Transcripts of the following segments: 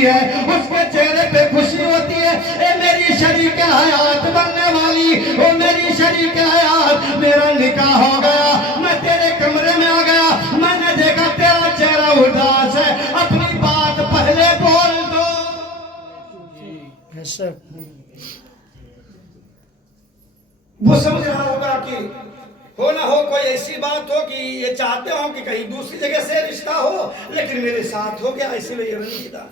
ہوتی ہے، اس کے چہرے پہ خوشی ہوتی ہے. اے میری شریک حیات بننے والی، او میری شریک حیات، میرا نکاح ہو گیا، میں تیرے کمرے میں آ گیا، میں نے دیکھا تیرا چہرہ اداس ہے، اپنی بات پہلے بول دو. وہ سمجھ رہا ہوگا کہ ہو نہ ہو کوئی ایسی بات ہو کہ یہ چاہتے ہوں کہ کہیں دوسری جگہ سے رشتہ ہو، لیکن میرے ساتھ ہو گیا اسی لیے رنجیدہ.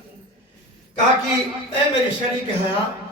کہا کہ اے میری شریک حیات،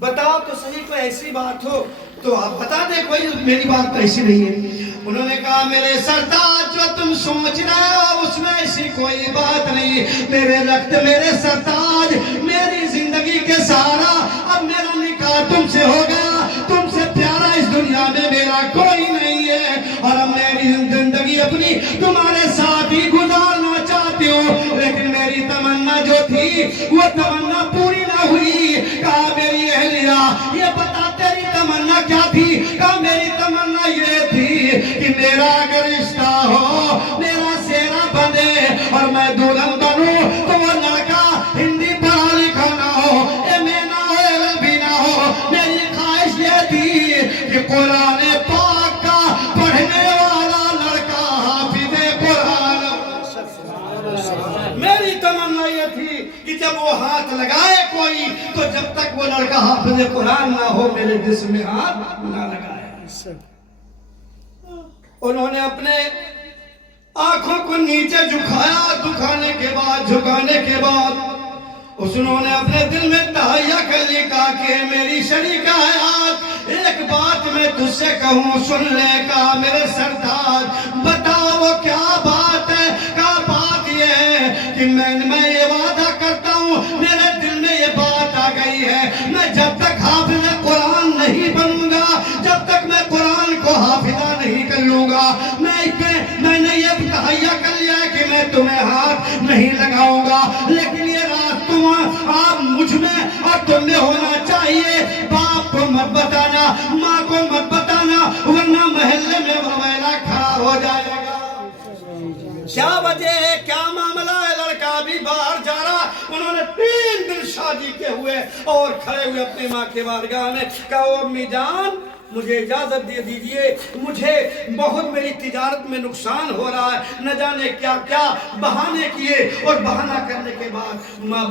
بتاؤ تو صحیح کوئی ایسی بات ہو تو آپ بتا دیں، کوئی میری بات تو ایسی نہیں ہے. انہوں نے کہا میرے سرتاج جو تم سوچ رہے ہو اس میں ایسی کوئی بات نہیں. میرے رخت، میرے سرتاج، میری زندگی کے سہارا، اب میرا نکاح تم سے ہو گیا، تم سے پیارا اس دنیا میں میرا کوئی نہیں ہے، اور اب میری زندگی اپنی تمہارے ساتھ ہی گزارنا چاہتی ہوں. لیکن میری تمنا جو تھی وہ تمنا پوری نہ ہوئی. کہا میری اہلیہ یہ بتا تیری تمنا کیا تھی؟ کہا میری تمنا یہ تھی کہ میرا اگر رشتہ ہو، میرا سیرا بنے اور میں دلہن بنوں تو وہ لڑکا ہندی پڑھا لکھا نہ ہو، ایم اے نہ ہو، ایل ایل بی نہ ہو. میری خواہش یہ تھی کہ قرآن پاک کا پڑھنے والا لڑکا حافظ قرآن. میری تمنا یہ تھی کہ جب وہ ہاتھ لگائے کوئی تو جب تک وہ لڑکا حافظ قرآن نہ ہو میرے جسم میں ہاتھ نہ لگائے. انہوں نے اپنے آنکھوں کو نیچے جھکایا، جھکانے کے بعد انہوں نے اپنے دل میں تہیہ کر لی. کہا کہ میری شریک حیات، ایک بات میں تجھ سے کہوں سن لے. کہا میرے سرتاج بتاؤ وہ کیا بات ہے؟ کہا بات یہ ہے کہ میں یہ وعدہ کرتا ہوں، میرے دل میں یہ بات آ گئی ہے، میں جب تک حافظ قرآن نہیں بنوں گا، جب تک میں قرآن کو حافظہ نہیں کر لوں گا، میں نے یہ تہیہ کر لیا ہے کہ میں تمہیں ہاتھ نہیں لگاؤں گا. لیکن یہ راز آپ مجھ میں اور تم میں ہونا چاہیے. باپ کو مت بتانا، ماں کو مت بتانا، ورنہ محلے میں وبیلا کھڑا ہو جائے گا. کیا وجہ ہے، کیا معاملہ ہے؟ لڑکا بھی باہر جا رہا. انہوں نے 3 دن شادی کے ہوئے اور کھڑے ہوئے اپنی ماں کے بارگاہ میں. کہا امی جان مجھے اجازت دے دیجئے، مجھے بہت میری تجارت میں نقصان ہو رہا ہے. نہ جانے کیا کیا بہانے کیے، اور بہانہ کرنے کے بعد ماں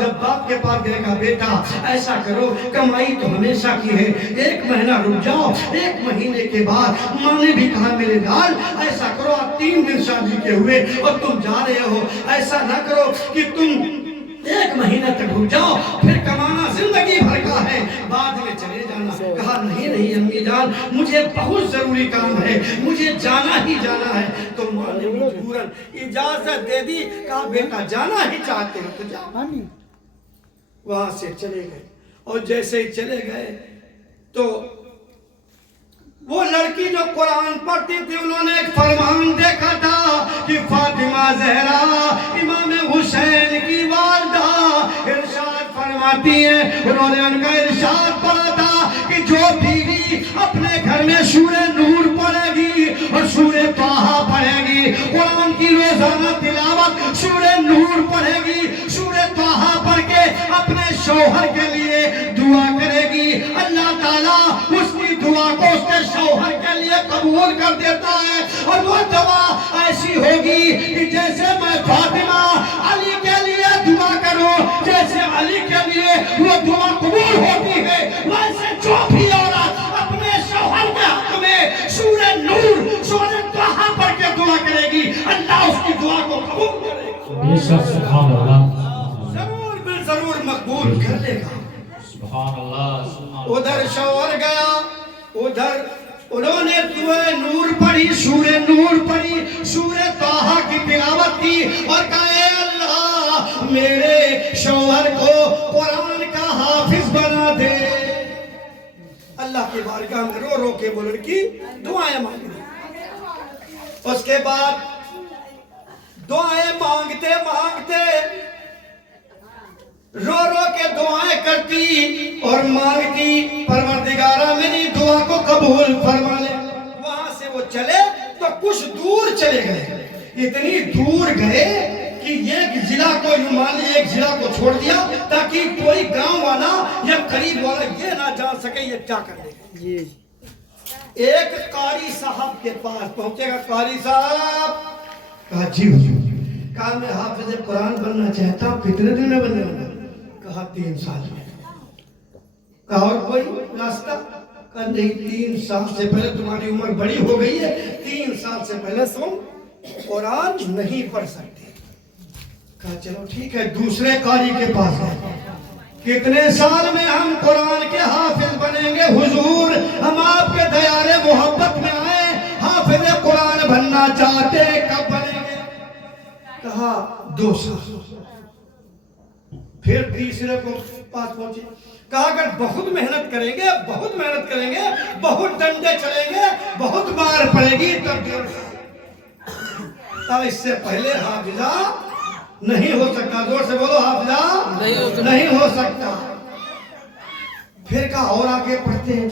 جب باپ کے پاس گئے کہا بیٹا ایسا کرو، کمائی تو ہمیشہ کی ہے، 1 مہینہ رک جاؤ. 1 مہینے کے بعد ماں نے بھی کہا میرے لال ایسا کرو، آپ 3 دن شادی کے ہوئے اور تم جا رہے ہو، ایسا نہ کرو کہ تم 1 مہینہ تک رک جاؤ، پھر کمانا زندگی بھر کا ہے، بعد میں چلے جانا. کہا نہیں امی جان مجھے بہت ضروری کام ہے، مجھے جانا ہی جانا ہے. تو ماں نے مجبوراً اجازت دے دی. کہا بیٹا جانا ہی چاہتے ہو تو جاؤ. وہاں سے چلے گئے، اور جیسے ہی چلے گئے تو وہ لڑکی جو قرآن پڑھتی تھی انہوں نے ایک فرمان دیکھا تھا کہ فاطمہ زہرا امام حسین کی والدہ ارشاد فرماتی ہیں. انہوں نے ان کا ارشاد پڑھا تھا کہ جو بیوی اپنے گھر میں سورہ نور پڑھے گی اور سورہ طٰہٰ پڑھے گی، قرآن کی روزانہ تلاوت سورہ نور پڑھے گی، سورہ طٰہٰ پڑھ کے اپنے شوہر کے لیے دعا کرے گی، اللہ تعالیٰ اس کی دعا کو اس کے شوہر کے لیے قبول کر دیتا ہے. اور وہ دعا ایسی ہوگی کہ جیسے میں فاطمہ علی کے لیے دعا کروں، جیسے علی کے لیے وہ دعا قبول ہوتی ہے، ویسے جو بھی عورت اپنے شوہر کے حق میں سورہ نور سورہ طٰہٰ پڑھ کے دعا کرے گی، اللہ اس کی دعا کو قبول کرے گا. سبحان اللہ، ضرور بالضرور مقبول کر لے گا. سبحان اللہ. ادھر شوہر گیا، ادھر انہوں نے سورہ نور پڑھی، سورہ نور پڑھی، سورہ طٰہٰ کی تلاوت کی اور کہا اے اللہ میرے شوہر کو قرآن کا حافظ بنا دے. اللہ کی بارگاہ میں رو رو کے وہ لڑکی دعائیں مانگ دی. اس کے بعد دعائیں مانگتے مانگتے رو رو کے دعائیں کرتی اور مانگتی پروردگارہ میری دعا کو قبول فرما لے. وہاں سے وہ چلے تو کچھ دور چلے گئے، اتنی دور گئے کہ کہ ایک ضلع کو مان لی ایک ضلع کو چھوڑ دیا تاکہ کوئی گاؤں والا یا قریب والا یہ نہ جان سکے یہ کیا کر لے گا. ایک قاری صاحب کے پاس پہنچے گا. قاری صاحب کہا جی حضور. کہا میں حافظ قرآن بننا چاہتا ہوں. کتنے دن میں بننے ہوگا؟ کہا 3 سال میں. کہا اور کوئی راستہ؟ کہا نہیں 3 سال سے پہلے تمہاری عمر بڑی ہو گئی ہے, 3 سال سے پہلے تم قرآن نہیں پڑھ سکتے. کہا چلو ٹھیک ہے. دوسرے قاری کے پاس گئے. کتنے سال میں ہم قرآن کے حافظ بنیں گے حضور؟ ہم آپ کے دیار محبت میں آئے, حافظ قرآن بننا چاہتے, کب بنیں گے؟ کہا 2 سال. پھر تیسرے کو پاس پہنچے. کہا اگر بہت محنت کریں گے, بہت محنت کریں گے, بہت ڈنڈے چلیں گے, بہت مار پڑے گی تب 1.5 سال. اس سے پہلے حافظہ نہیں ہو سکتا. زور سے بولو حافظہ نہیں ہو سکتا. پھر کہا اور آگے پڑھتے ہیں.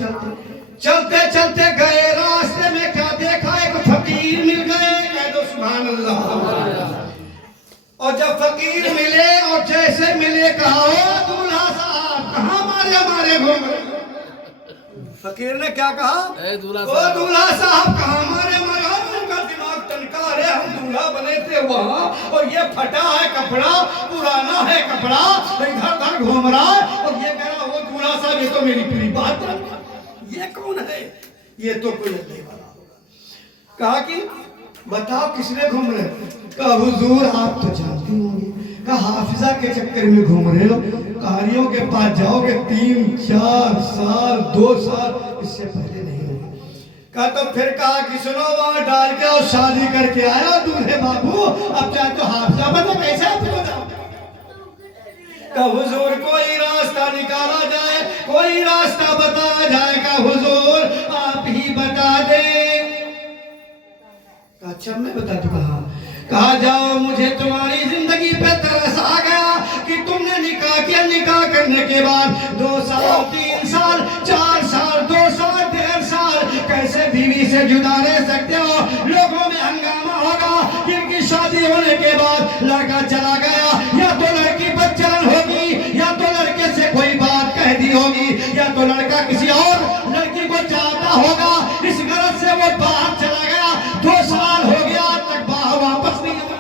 چلتے چلتے گئے. راستے میں کیا دیکھا؟ ایک فقیر مل گئے. کہہ دو سبحان اللہ. اور جب فقیر ملے اور جیسے ملے کہا او دولہا صاحب کہاں مارے گھوم رہے؟ فقیر نے کیا کہا؟ او دولہا صاحب کہاں مارے ان کا دماغ ٹنکا رہے. ہم دولہا بنے تھے وہاں اور یہ پھٹا ہے کپڑا, پرانا ہے کپڑا, ادھر ادھر گھوم رہا ہے اور یہ کہہ رہا وہ دولہا صاحب یہ تو میری پوری بات ہے. یہ کون ہے؟ یہ تو کوئی اللہ والا ہوگا. کہا کہ بتاؤ کس نے گھوم رہے؟ کہا حضور آپ تو جانتے ہوں گے. کہا حافظہ کے چکر میں گھوم رہے ہو, قاریوں کے پاس جاؤ گے 3-4 سال 2 سال, اس سے پہلے نہیں ہوگا. کہا تو پھر کہا کہ سنو وہاں ڈال کے اور شادی کر کے آیا دولہے بابو, اب چاہے تو حافظہ بنے کیسے حافظ ہو جاؤ. کہا حضور کوئی راستہ نکالا جائے, کوئی راستہ بتایا جائے. کہا حضور آپ ہی بتا دیں. اچھا میں بتا دوں. کہا جاؤ مجھے تمہاری زندگی پہ ترس آ گیا کہ تم نے نکاح کیا, نکاح کرنے کے بعد 2 سال 3 سال 4 سال 2 سال 1.5 سال کیسے بیوی سے جدا رہ سکتے ہو؟ لوگوں میں ہنگامہ ہوگا. ان کی شادی ہونے کے بعد لڑکا چلا گیا, یا تو لڑکی بچان ہوگی, یا تو لڑکے سے کوئی بات کہہ دی ہوگی, یا تو لڑکا کسی اور لڑکی کو چاہتا ہوگا, اس غرض سے وہ باہر چلا گیا. 2 سال ہو گیا تک واپس نہیں آیا.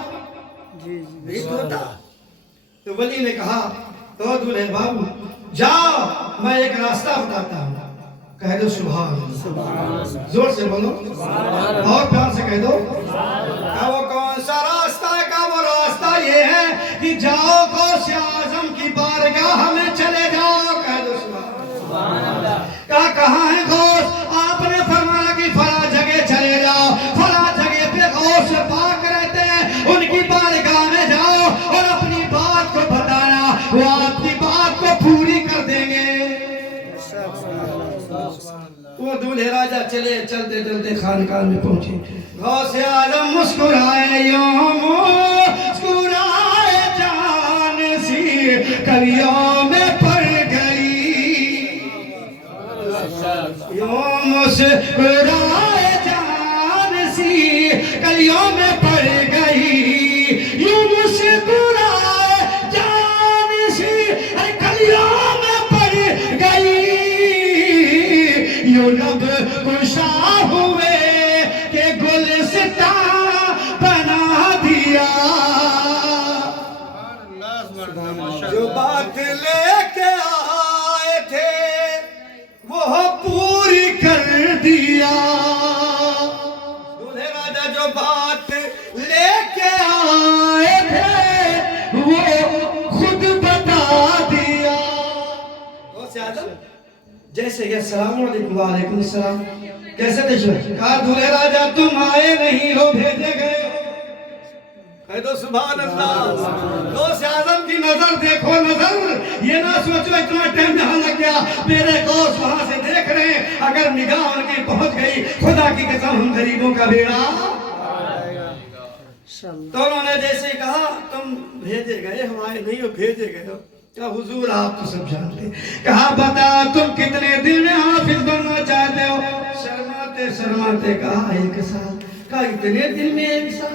تو ولی نے کہا تو دولہے بابو جاؤ میں ایک راستہ بتاتا ہوں. کہہ دو سبحان اللہ. زور سے بولو اور پیار سے کہہ دو. کہا وہ کون سا راستہ ہے؟ کہا وہ راستہ یہ ہے کہ جاؤ غوث اعظم کی بارگاہ میں چلے جاؤ. کہہ دو سبحان اللہ. کہا کہاں ہے غوث؟ آپ نے فرمایا کہ فلاں جگہ چلے جاؤ, فلاں جگہ پہ غوث پاک رہتے ہیں, ان کی بارگاہ میں جاؤ اور اپنی بات کو بتانا, وہ آپ کی بات کو پوری کر دیں گے. وہ دولہے راجہ چلے, چلتے چلتے خانقاہ میں پہنچے. غوث اعظم مسکرائے یوں مسکرائے جان سی کلیوں میں پڑ گئی, یوں مسکرائے جان سی کلیوں میں پڑ گئی, یوں مسکرائے جان سی کلیوں میں پڑ گئی, یوں لب کشا ہوئے کہ گلستان بنا دیا. جو بات لے کے آئے تھے وہ پوری کر دیا. دولہے راجہ جو بات لے کے آئے تھے وہ خود بتا دیا. غوث اعظم جیسے کہ السلام علیکم وعلیکم السلام, کیسے تشریف؟ کہا دولہے راجہ تم آئے نہیں ہو, بھیجے گئے ہو. کہہ دو سبحان اللہ. غوث اعظم کی نظر دیکھو, نظر یہ نہ سوچو اتنا ٹائم جہاں لگ گیا, میرے غوث وہاں سے دیکھ رہے ہیں, اگر نگاہ ان کی پہنچ گئی خدا کی قسم ہم غریبوں کا بیڑا. تو انہوں نے جیسے کہا تم بھیجے گئے ہو, آئے نہیں ہو, بھیجے گئے ہو. کہا حضور آپ تو سب جانتے. کہا بتا تم کتنے دن میں حافظ بننا چاہتے ہو؟ شرماتے شرماتے کہا 1 سال. کہا اتنے دن میں 1 سال؟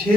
6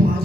5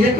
1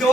2